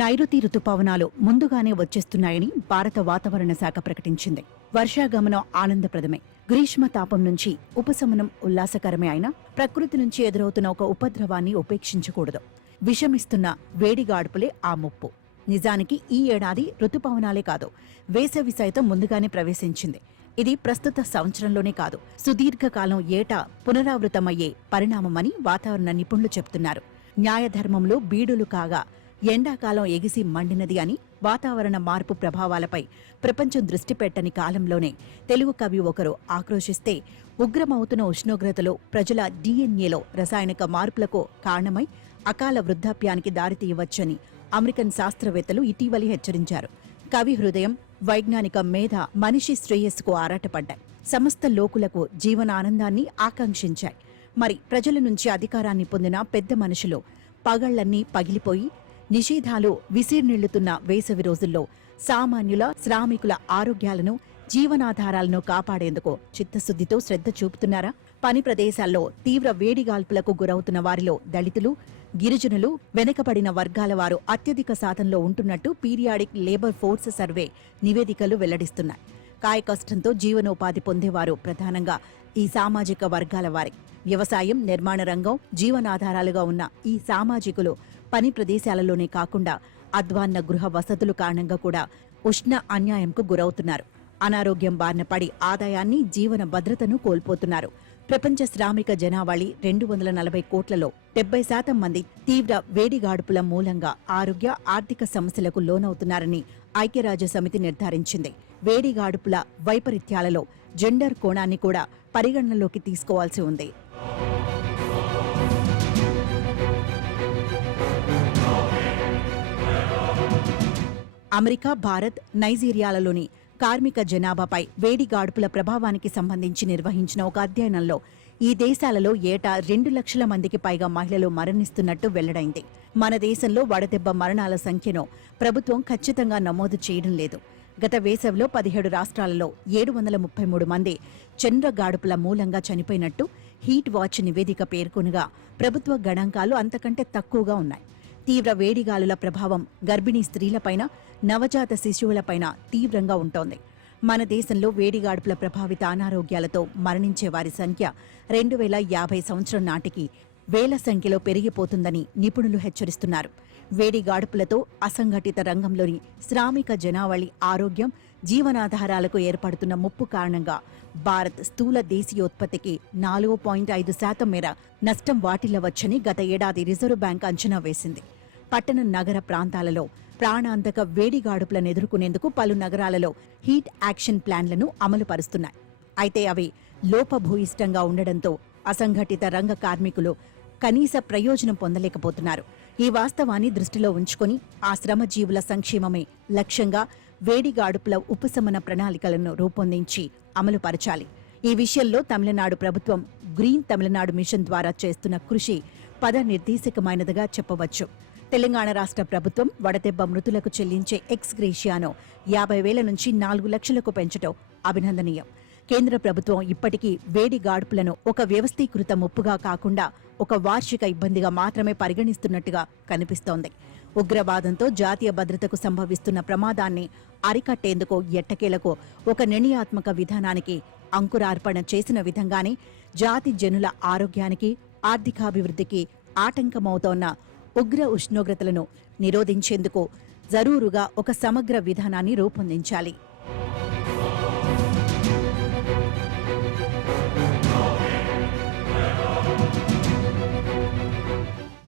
నైరుతి రుతుపవనాలు ముందుగానే వచ్చేస్తున్నాయని భారత వాతావరణ శాఖ ప్రకటించింది. వర్షాగమనం ఆనందప్రదమే. గ్రీష్మ తాపం నుంచి ఉపశమనం ఉల్లాసకరమే అయినా ప్రకృతి నుంచి ఎదురవుతున్న ఒక ఉపద్రవాన్ని ఉపేక్షించకూడదు. విషమిస్తున్న వేడిగాడుపులే ఆ ముప్పు. నిజానికి ఈ ఏడాది రుతుపవనాలే కాదు, వేసవి సైతం ముందుగానే ప్రవేశించింది. ఇది ప్రస్తుత సంవత్సరంలోనే కాదు, సుదీర్ఘకాలం ఏటా పునరావృతమయ్యే పరిణామమని వాతావరణ నిపుణులు చెబుతున్నారు. న్యాయధర్మంలో బీడులు కాగా ఎండాకాలం ఎగిసి మండినది అని వాతావరణ మార్పు ప్రభావాలపై ప్రపంచం దృష్టి పెట్టని కాలంలోనే తెలుగు కవి ఒకరు ఆక్రోశిస్తే ఉగ్రమవుతున్న ఉష్ణోగ్రతలో ప్రజల డిఎన్ఏలో రసాయనిక మార్పులకు కారణమై అకాల వృద్ధాప్యానికి దారితీయవచ్చని అమెరికన్ శాస్త్రవేత్తలు ఇటీవలి హెచ్చరించారు. కవి హృదయం, వైజ్ఞానిక మేధ మనిషి శ్రేయస్సుకు ఆరాటపడ్డాయి. సమస్త లోకులకు జీవనానందాన్ని ఆకాంక్షించాయి. మరి ప్రజల నుంచి అధికారాన్ని పొందిన పెద్ద మనుషులు పగళ్లన్నీ పగిలిపోయి నిషేధాలు విసిర్నిళ్లుతున్న వేసవి రోజుల్లో సామాన్యుల, శ్రామికుల ఆరోగ్యాలను, జీవనాధారాలను కాపాడేందుకు చిత్తశుద్దితో శ్రద్ధ చూపుతున్నారా? పని ప్రదేశాల్లో తీవ్ర వేడిగాల్పులకు గురవుతున్న వారిలో దళితులు, గిరిజనులు, వెనుకబడిన వర్గాల వారు అత్యధిక శాతంలో ఉంటున్నట్టు పీరియాడిక్ లేబర్ ఫోర్స్ సర్వే నివేదికలు వెల్లడిస్తున్నాయి. కాయకష్టంతో జీవనోపాధి పొందేవారు ప్రధానంగా ఈ సామాజిక వర్గాల వారి. వ్యవసాయం, నిర్మాణ రంగం జీవనాధారాలుగా ఉన్న ఈ సామాజికులు పని ప్రదేశాలలోనే కాకుండా అధ్వాన్న గృహ వసతులు కారణంగా కూడా ఉష్ణ అన్యాయంకు గురవుతున్నారు. అనారోగ్యం బారిన పడి ఆదాయాన్ని, జీవన భద్రతను కోల్పోతున్నారు. ప్రపంచ శ్రామిక జనావళి 240 కోట్లలో 70% మంది తీవ్ర వేడిగాడుపుల మూలంగా ఆరోగ్య, ఆర్థిక సమస్యలకు లోనవుతున్నారని ఐక్యరాజ్యసమితి నిర్ధారించింది. వేడిగాడుపుల వైపరీత్యాలలో జెండర్ కోణాన్ని కూడా పరిగణనలోకి తీసుకోవాల్సి ఉంది. అమెరికా, భారత్, నైజీరియాలలోని కార్మిక జనాభాపై వేడిగాడుపుల ప్రభావానికి సంబంధించి నిర్వహించిన ఒక అధ్యయనంలో ఈ దేశాలలో ఏటా 2 లక్షల మందికి పైగా మహిళలు మరణిస్తున్నట్టు వెల్లడైంది. మన దేశంలో వడదెబ్బ మరణాల సంఖ్యను ప్రభుత్వం ఖచ్చితంగా నమోదు చేయడం లేదు. గత వేసవిలో 17 రాష్ట్రాలలో 733 మంది చంద్రగాడుపుల మూలంగా చనిపోయినట్టు హీట్ వాచ్ నివేదిక పేర్కొనగా ప్రభుత్వ గణాంకాలు అంతకంటే తక్కువగా ఉన్నాయి. తీవ్ర వేడిగాలుల ప్రభావం గర్భిణీ స్త్రీలపైన, నవజాత శిశువులపైన తీవ్రంగా ఉంటోంది. మన దేశంలో వేడిగాడుపుల ప్రభావిత అనారోగ్యాలతో మరణించే వారి సంఖ్య 2050 సంవత్సరం నాటికి వేల సంఖ్యలో పెరిగిపోతుందని నిపుణులు హెచ్చరిస్తున్నారు. వేడిగాడుపులతో అసంఘటిత రంగంలోని శ్రామిక జనావళి ఆరోగ్యం, జీవనాధారాలకు ఏర్పడుతున్న ముప్పు కారణంగా భారత్ స్థూల దేశీయోత్పత్తికి 4.5% మేర నష్టం వాటిల్లవచ్చని గత ఏడాది రిజర్వ్ బ్యాంక్ అంచనా వేసింది. పట్టణ, నగర ప్రాంతాలలో ప్రాణాంతక వేడిగాడుపులను ఎదుర్కొనేందుకు పలు నగరాలలో హీట్ యాక్షన్ ప్లాన్లను అమలు పరుస్తున్నాయి. అయితే అవి లోపభూయిష్టంగా ఉండడంతో అసంఘటిత రంగ కార్మికులు కనీస ప్రయోజనం పొందలేకపోతున్నారు. ఈ వాస్తవాన్ని దృష్టిలో ఉంచుకొని ఆ శ్రమజీవుల సంక్షేమమే లక్ష్యంగా వేడిగాడుపుల ఉపశమన ప్రణాళికలను రూపొందించి అమలుపరచాలి. ఈ విషయంలో తమిళనాడు ప్రభుత్వం గ్రీన్ తమిళనాడు మిషన్ ద్వారా చేస్తున్న కృషి పదనిర్దేశకమైనదిగా చెప్పవచ్చు. తెలంగాణ రాష్ట్ర ప్రభుత్వం వడదెబ్బ మృతులకు చెల్లించే ఎక్స్ గ్రేషియాను 50,000 నుంచి 4 లక్షలకు పెంచడం అభినందనీయం. కేంద్ర ప్రభుత్వం ఇప్పటికీ వేడిగాడుపులను ఒక వ్యవస్థీకృత ముప్పుగా కాకుండా ఒక వార్షిక ఇబ్బందిగా మాత్రమే పరిగణిస్తున్నట్టుగా కనిపిస్తోంది. ఉగ్రవాదంతో జాతీయ భద్రతకు సంభవిస్తున్న ప్రమాదాన్ని అరికట్టేందుకు ఎట్టకేలకు ఒక నిర్ణయాత్మక విధానానికి అంకురార్పణ చేసిన విధంగానే జాతి జనుల ఆరోగ్యానికి, ఆర్థికాభివృద్ధికి ఆటంకమవుతోన్న ఉగ్ర ఉష్ణోగ్రతలను నిరోధించేందుకు జరూరుగా ఒక సమగ్ర విధానాన్ని రూపొందించాలి.